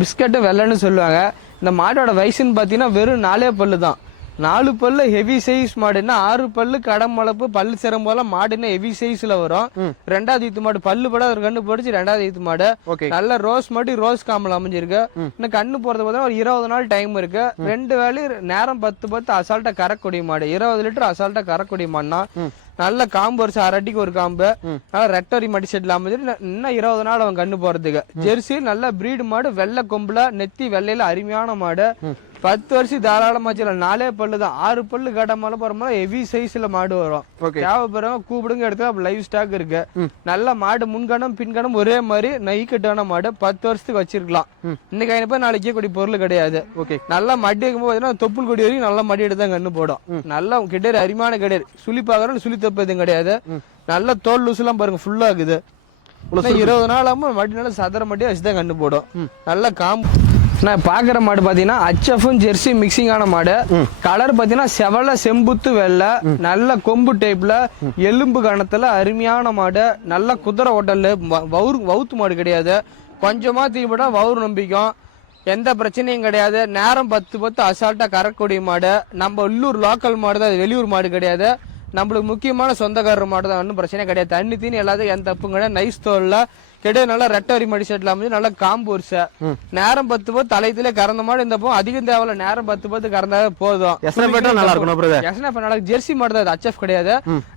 பிஸ்கெட்டு வெள்ளைன்னு சொல்லுவாங்க. இந்த மாடோட வயசுன்னு பார்த்தீங்கன்னா வெறும் 4 பல்லு தான். 4 பல்லு ஹெவி சைஸ் மாடுன்னா 6 பல்லு கடை முளப்பு பல்லு சிரம் போல மாடுன்னா ஹெவி சைஸ்ல வரும். 2வது ஈத்து மாடு பல்லு பட ஒரு கண்ணு போடுச்சு. 2வது ஈத்து மாடு நல்ல ரோஸ் மாடு, ரோஸ் காம்பல் அமைஞ்சிருக்கு. இன்னும் கண்ணு போறது பார்த்தா ஒரு 20 நாள் டைம் இருக்கு. 2 வேலை நேரம் 10 அசால்ட்டா கறக்கூடிய மாடு. 20 லிட்டர் அசால்ட்டா கறக்கூடிய மாடுனா நல்ல காம்பு வருஷம் 6 அடிக்கு ஒரு காம்பு. நல்லா ரெட்டரி மடி செட்ல அமைஞ்சிட்டு இன்னும் 20 நாள் அவன் கண்ணு போறதுக்கு. ஜெர்சி நல்ல பிரீடு மாடு, வெள்ளை கொம்புல நெத்தி வெள்ளையில அருமையான மாடு. 10 வருஷம் தாராளமா 4 பல்லு தான். 6 பல்லு கடமால போறோம்னா ஹெவி சைஸ்ல மாடு வரும். தேவைப்படுறவங்க கூப்பிடுங்க, எடுத்து லைவ் ஸ்டாக் இருக்கு. நல்ல மாடு முன்கணம் பின்கணம் ஒரே மாதிரி நைக்கட்டான மாடு. 10 வருஷத்துக்கு வச்சிருக்கலாம். இன்னைக்கு ஐநூறு நாளைக்கே கூடிய பொருள் கிடையாது. நல்லா மடி வைக்கும்போது தொப்புள் கொடி வரைக்கும் நல்ல மடி எடுத்து கண்ணு போடும். நல்ல கிட்டேரி அருமையான கிட்டேரி. சுழி பாக்குறோம், சுழி தப்பு எதுவும் கிடையாது. நல்ல தோல் லூஸ் எல்லாம் பாருங்க ஃபுல்லா இருக்குது. 20 நாள் ஆகும் மடி நல்லா சதுர மடி வச்சுதான் கண்ணு போடும். நல்ல காம்பு. நான் பாக்குற மாடு பாத்தீங்கன்னா HF ஜெர்சி மிக்சிங்கான மாடு. கலர் பாத்தீங்கன்னா செவல செம்புத்து வெள்ளை, நல்ல கொம்பு டைப்ல எலும்பு கணத்துல அருமையான மாடு. நல்ல குதிரை ஓட்டல், வவுத்து மாடு கிடையாது. கொஞ்சமா தீவிட வவுறு நம்பிக்கும், எந்த பிரச்சனையும் கிடையாது. நேரம் 10 அசால்ட்டா கறக்கூடிய மாடு. நம்ம உள்ளூர் லோக்கல் மாடு தான், வெளியூர் மாடு கிடையாது. நம்மளுக்கு முக்கியமான சொந்தக்காரர் மாடு தான், ஒன்றும் பிரச்சனை கிடையாது. தண்ணி தீனி எல்லாத்துக்கும் எந்த தப்பும் கிடையாது. நைஸ் தோல்ல கிடையாது. நல்லா ரெட்டவரி மடி செட்ல அமைஞ்சு நல்லா காம்பு வருஷ. நேரம் 10 தலையத்திலே கறந்த மாடு. இந்த போ அதிகம் தேவையில்ல, நேரம் 10 கறந்தாவே போதும். நல்லா இருக்கும். ஜெர்சி மாடு தான், HF கிடையாது.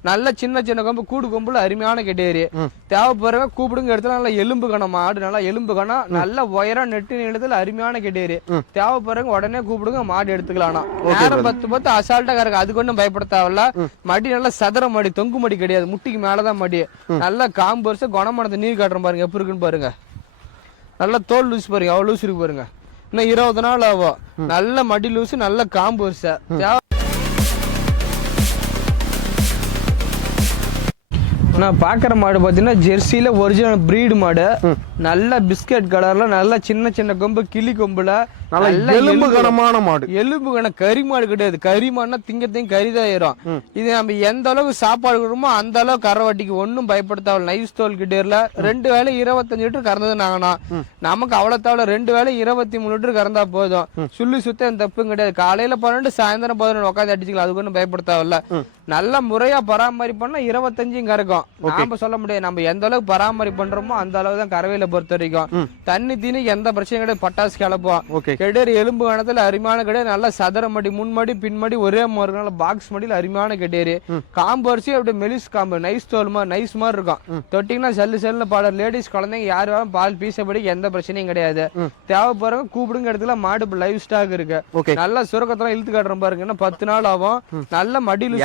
நல்ல சின்ன சின்ன கொம்பு, கூடு கொம்புல அருமையான கெட்டேரி. தேவைப்படுறவங்க கூப்பிடுங்க, எடுத்து நல்லா எலும்பு கணம் மாடு. நல்லா எலும்பு கணம், நல்ல உயரம் நெட்டு நீளத்துல அருமையான கெட்டேரி. தேவைப்படுறவங்க உடனே கூப்பிடுங்க, மாடு எடுத்துக்கலாம். நேரம் 10 அசால்ட்டா கறக்கு, அதுக்கு ஒன்றும் பயப்பட தேவையில்ல. மடி நல்லா சதுர மடி, தொங்கு மடி கிடையாது. முட்டிக்கு மேலதான் மடி. நல்ல காம்பு வருஷம் குணமானத்தை நீர் காட்டுற பாருங்க எப்படி இருக்குன்னு பாருங்க. நல்ல தோல் லூஸ் பாருங்க, அவ்வளவு லூஸ் இருக்கு பாருங்க. இன்னும் 20 நாள் ஆகும். நல்ல மடி லூஸ், நல்ல காம்பு வருஷம். நான் பாக்குற மாடு பாத்தீங்கன்னா ஜெர்சியில ஒரிஜினல் பிரீடு மாடு. நல்ல பிஸ்கட் கலர்ல, நல்ல சின்ன சின்ன கொம்பு, கிளி கொம்புல நல்ல எலும்பு கனமான மாடு. எலும்பு கண கறி மாடு கிடையாது. கறி மாடுனா திங்கத்தையும் கறிதாயிரும். இது நம்ம எந்த அளவுக்கு சாப்பாடு கொடுமோ அந்த அளவுக்கு கறவட்டிக்கு ஒன்னும் பயப்படுத்தாவல. நைஸ் தோல் கிட்டேர்ல 2 வேலை 25 லிட்டர் கறந்தது நாங்கண்ணா. நமக்கு அவ்வளவு தேவை 2 வேலை 23 லிட்டர் கறந்தா போதும். சுள்ளி சுத்த எந்த தப்பும் கிடையாது. காலையில 12 சாயந்தரம் 11 உட்காந்து அடிச்சுக்கலாம். அதுக்கு ஒன்றும் பயப்படுத்தாவல. நல்ல முறையா பராமரிப்பா 25 கறக்கும். நாம சொல்ல முடியாது. நம்ம எந்த அளவுக்கு பராமரிப்பு பண்றோமோ அந்த அளவு தான் கறவையில பொறுத்த வரைக்கும். தண்ணி தீனி எந்த பிரச்சனையும் கிடையாது. பட்டாசு கிளப்போம். கெடேரி எலும்பு கணத்துல அருமையான கிடையாது. நல்ல சதுர மடி, முன்மடி பின்மடி ஒரே மாதிரி நல்ல பாக்ஸ் மடியில் அருமையான கெடேரி. காம்பு அரிசி அப்படியே மெலிஸ் காம்பு, நைஸ் தோல் மாதிரி நைஸ் மாதிரி இருக்கும். தொட்டிங்கன்னா செல்லு பாட. லேடிஸ் குழந்தைங்க யாரு வேணும் பால் பீசப்படி எந்த பிரச்சனையும் கிடையாது. தேவைப்படுறவங்க கூப்பிடுங்க, இடத்துல மாடு லைவ் ஸ்டாக் இருக்கு. நல்ல சுரக்கத்தெல்லாம் இழுத்து காட்டுறோம் பாருங்க. இன்னும் 10 நாள் ஆகும். நல்ல மடியில்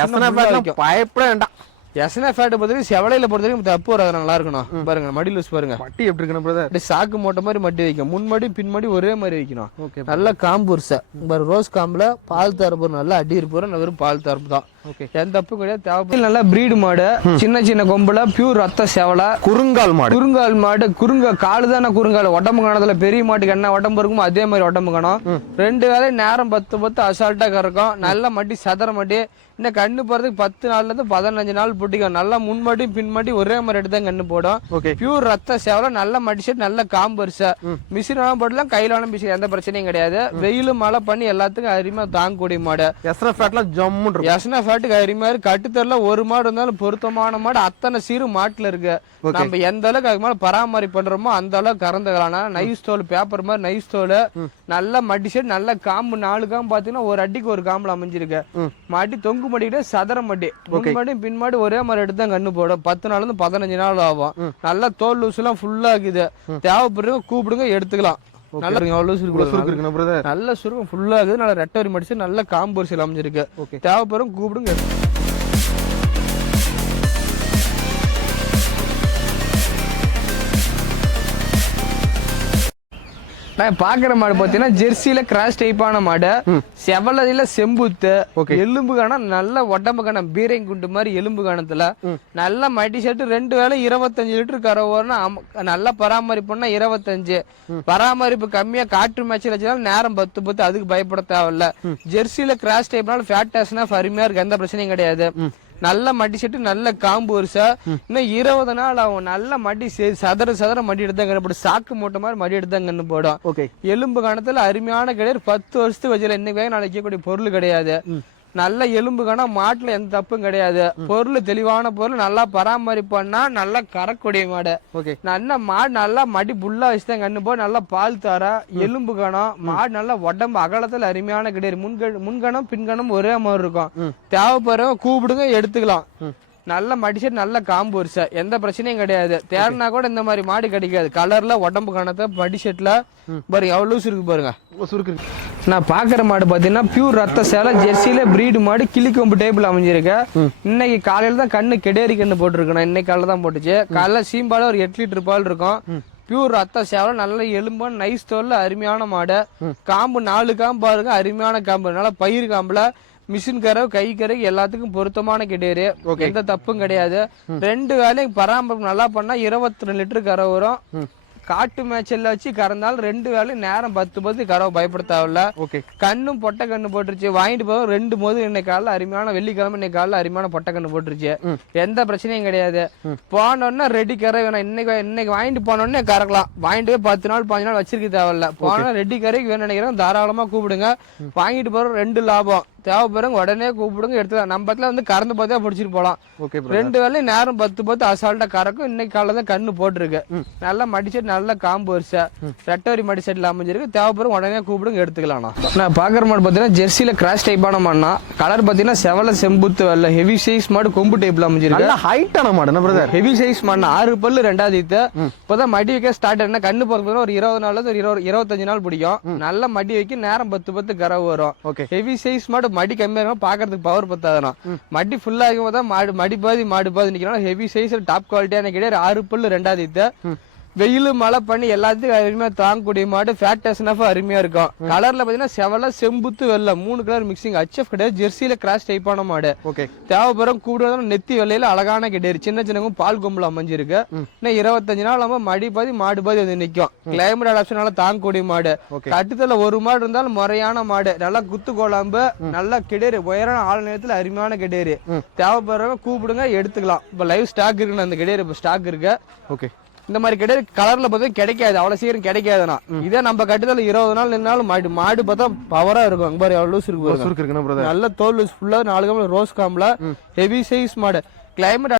பயப்பட வேண்டாம். எஸ்னா ஃபேட் பொறுத்தவரைக்கும் செவலையில பொறுத்த வரைக்கும் தப்பு வராது, நல்லா இருக்கணும். பாருங்க மடி லூஸ் பாருங்க. மட்டி எப்படி இருக்கணும், சாக்கு மூட்டை மாதிரி மட்டி வைக்கணும். முன்மடி பின்மடி ஒரே மாதிரி வைக்கணும். நல்ல காம்பு ரோஸ் காம்புல பால் தரப்பு நல்லா அடி இருப்போம். வெறும் பால் தரப்பு தான், எந்த தப்பு கிடையாது. தேவைப்படும் நல்ல பிரீடு மாடு. சின்ன சின்ன கொம்புல பியூர் ரத்த செவலை. குறுங்கால் மாடு. குறுங்க காலு தானே குறுங்கால். உடம்பு கணத்துல பெரிய மாட்டுக்கு என்ன உடம்பு இருக்குமோ அதே மாதிரி உடம்பு கணம். 2 வேலை நேரம் 10 அசால்ட்டா கறக்கும். நல்ல மட்டி சதுர மட்டி. இன்னும் கண்ணு போறதுக்கு 10 நாள்ல இருந்து 15 நாள் போட்டிக்கும். நல்லா முன்மாடி பின்மாடி ஒரே மாதிரி எடுத்து தான் கண்ணு போடும். ஓகே. பியூர் ரத்த சேவல நல்ல மடிச்செட் நல்ல காம்பு வரிசை. மிஷின் போடலாம் கையிலான மிஷின் எந்த பிரச்சனையும் கிடையாது. வெயிலு மழை பண்ணி எல்லாத்துக்கும் அருமையா தாங்கக்கூடிய மாடு. எஸ்னா ஃபேட்லாம் ஜம்முன்னு இருக்கும். எஸ்னா ஃபேட்டுக்கு அருமையா இருக்கு. கட்டுத்தரல ஒரு மாடு இருந்தாலும் பொருத்தமான மாடு அத்தனை சீரு மாட்டுல இருக்கு. நம்ம எந்த அளவுக்கு அதுக்கு மேல பராமரி பண்றோமோ அந்த அளவுக்கு கறந்துக்கலாம். நைஸ் தோல் பேப்பர் மாதிரி நைஸ் தோல் நல்ல மடிச்செட் நல்ல காம்பு 4 காம்பு பாத்தீங்கன்னா ஒரு அடிக்கு ஒரு காம்புல அமைஞ்சிருக்கு. மாட்டி தொங்கு மடிக்கிட்டே சதுர மடி முன்மாடி பின்மாடி ஒரே மாதிரி எடுத்து தான் கண்ணு போடும். 10 நாள்ல இருந்து 15 நாள் ஆகும். நல்லா தோல் லூஸ் எல்லாம் ஃபுல்லா இருக்குது. தேவைப்படுறவங்க கூப்பிடுங்க எடுத்துக்கலாம். நல்ல சுருக்கம் ஃபுல்லா இருக்குது. நல்ல ரெட்டவரி மடிச்சு நல்ல காம்பு வரிசையில் அமைஞ்சிருக்கு. தேவைப்படுறவங்க கூப்பிடுங்க. நான் பாக்குற மாடு பாத்தீங்கன்னா ஜெர்சியில கிராஸ் டைப்பான மாடு. செவலையில செம்புத்து எலும்பு காணம் நல்ல உடம்பு காணம் பீரங்கி குண்டு மாதிரி எலும்பு காணத்துல நல்ல மடி செட்டு 2 வேளை 25 லிட்டர் கறவோம்னா நல்ல பராமரிப்புன்னா 25. பராமரிப்பு கம்மியா காற்று மேட்சில் வச்சாலும் நேரம் 10 அதுக்கு பயப்பட தேவையில்ல. ஜெர்சியில கிராஸ் டைப்னால ஃபேட் அருமையா இருக்கு. எந்த பிரச்சனையும் கிடையாது. நல்ல மடி செட்டு நல்ல காம்பு வருஷா. இன்னும் 20 நாள் ஆகும். நல்ல மடி சதர மடி எடுத்தாங்க கண்ணு போடும். சாக்கு மூட்டை மாதிரி மடி எடுத்தாங்க கண்ணு போடும். எலும்பு காணத்துல அருமையான கிடையாது. 10 வருஷத்துக்கு வச்சுல இன்னைக்கு நாளைக்கு கூடிய பொருள் கிடையாது. நல்ல எலும்பு காணா மாட்டுல எந்த தப்பும் கிடையாது. பொருள் தெளிவான பொருள் நல்லா பராமரிப்பா நல்லா கறக்கூடிய மாடு. நல்ல மாடு நல்லா மடி புல்லா வச்சுதான் கண்ணு போய் நல்லா பால் தாரா எலும்பு காணம் மாடு நல்லா உடம்பு அகலத்துல அருமையான கிடையாது. முன்கணம் பின்கணம் ஒரே மாதிரி இருக்கும். தேவைப்படுறவங்க கூப்பிடுங்க எடுத்துக்கலாம். நல்ல மடிச்செட் நல்ல காம்பு வரிசை எந்த பிரச்சனையும் கிடையாது. தேர்னா கூட இந்த மாதிரி மாடு கிடைக்காது. கலர்ல உடம்பு காணத்தை மடிச்செட்ல பாருங்க எவ்வளவு சுருக்கு பாருங்க சுருக்கு. நான் பாக்குற மாடு பாத்தீங்கன்னா பியூர் ரத்த சேலை ஜெர்சியில பிரீடு மாடு கிளிக்கொம்பு டைப்ல அமைஞ்சிருக்கு. இன்னைக்கு காலையில தான் கண்ணு கெடேரி கண்ணு போட்டுருக்கேன். இன்னைக்கு காலையில தான் போட்டுச்சு. காலைல சீம்பால ஒரு 8 லிட்டர் பால் இருக்கும். பியூர் ரத்த சேவலை நல்ல எலும்பான நைஸ் தோல்ல அருமையான மாடு. காம்பு 4 காம்பு பாருங்க அருமையான காம்பு. நல்லா பயிர் காம்புல மிஷின் கறவை கை கறவை எல்லாத்துக்கும் பொருத்தமான கிடையாது. எந்த தப்பும் கிடையாது. 2 வேலையும் பராமரிப்பு நல்லா பண்ணா 22 லிட்டர் கறவை வரும். காட்டு மேய்ச்சல்ல வச்சு கறந்தாலும் 2 வேலையும் நேரம் 10 கறவை பயப்பட தேவையில்ல. கண்ணும் பொட்டை கண்ணு போட்டுருச்சு. வாங்கிட்டு போக 2 போது இன்னைக்கு காலைல அருமையான வெள்ளிக்கிழமை இன்னைக்கு காலைல அருமையான பொட்டை கண்ணு போட்டுருச்சு. எந்த பிரச்சனையும் கிடையாது. போனோன்னா ரெடி கறவை வேணும். இன்னைக்கு வாங்கிட்டு போனோடனே கறக்கலாம். வாங்கிட்டு போய் 10 நாள் 15 நாள் வச்சிருக்க தேவையில்ல. போனா ரெடி கறவைக்கு வேணும் நினைக்கிறேன் தாராளமா கூப்பிடுங்க. வாங்கிட்டு போற 2 லாபம். தேவைப்படுறவங்க உடனே கூப்பிடுங்க எடுத்துக்கலாம். நம்ம பத்தில வந்து கறந்து பார்த்தா பிடிச்சிட்டு போலாம். 2 வேலையும் நேரம் 10 அசால்ட்டா கறக்கும். இன்னைக்கு காலைல தான் கண்ணு போட்டுருக்கு. நல்லா மடிச்செட் நல்ல காம்பு வரிசை ரெட்டவரி மடி செட்ல அமைஞ்சிருக்கு. தேவைப்படுறவங்க உடனே கூப்பிடுங்க எடுத்துக்கலாம். நான் பாக்குற மாடு பாத்தீங்கன்னா ஜெர்சியில கிராஸ் டைப்பான மாடுனா கலர் பாத்தீங்கன்னா செவல செம்புத்து வரல ஹெவி சைஸ் மாடு கொம்பு டைப்ல அமைஞ்சிருக்கு. ஹைட்டான மாடு என்ன பிரதர்? ஹெவி சைஸ் மாடு 6 பல்லு 2வது ஈத்து. இப்பதான் மடி வைக்க ஸ்டார்ட் ஆனா கண்ணு போறது ஒரு 20 நாள்ல இருந்து 25 நாள் பிடிக்கும். நல்ல மடி வைக்க நேரம் 10 கறவு வரும். ஹெவி சைஸ் மாடு மடி கம்மியா இருக்கும். பாக்குறதுக்கு பவர் பத்தாதுனா மடி ஃபுல்லா இருக்கும் போது மாடு மடி பாதி நிக்கணும். ஹெவி சைஸ் டாப் குவாலிட்டியான கிடையாது. 6 பல்லு 2வது ஈத்து. வெயிலு மழை பண்ணி எல்லாத்துக்கும் அருமையா தாங்கக்கூடிய மாடு. ஃபேட் அருமையா இருக்கும். கலர்ல பாத்தீங்கன்னா செவல செம்புத்து வெள்ளை 3 கலர் மிக்சிங். HF கிடையாது. ஜெர்சியில கிராஸ் டைப்பான மாடு. தேவைப்படுறோம் கூடுதலும் நெத்தி வெள்ளையில அழகான கிடையாது. சின்ன பால் கொம்புல அமைஞ்சிருக்கு. இன்னும் 25 நாள் நம்ம மடி பாதி மாடு பாதி வந்து நிக்கும். கிளைமேட் அடாப்ஷனால தாங்கக்கூடிய மாடு. கட்டுத்தல ஒரு மாடு இருந்தாலும் முறையான மாடு. நல்லா குத்து கோலாம்பு நல்லா கிடையாது. உயரான ஆள் நேரத்துல அருமையான கிடையாது. தேவைப்படுறவங்க கூப்பிடுங்க எடுத்துக்கலாம். இப்ப லைவ் ஸ்டாக் இருக்கு. அந்த கிடையாது ஸ்டாக் இருக்கு. இந்த மாதிரி கிடையாது. கலர்ல பார்த்தா கிடைக்காது. அவ்வளவு சீக்கிரம் கிடைக்காதுனா இதே நம்ம கட்டுதல 20 நாள் நின்னாலும் மாடு பார்த்தா பவரா இருக்கும். பாரு எவ்வளவு லூஸ் இருக்கு. நல்ல தோல் லூஸ் ஃபுல்லா 4 காம்பு ரோஸ் காம்புல ஹெவி சைஸ் மாடு. கிளைமேட்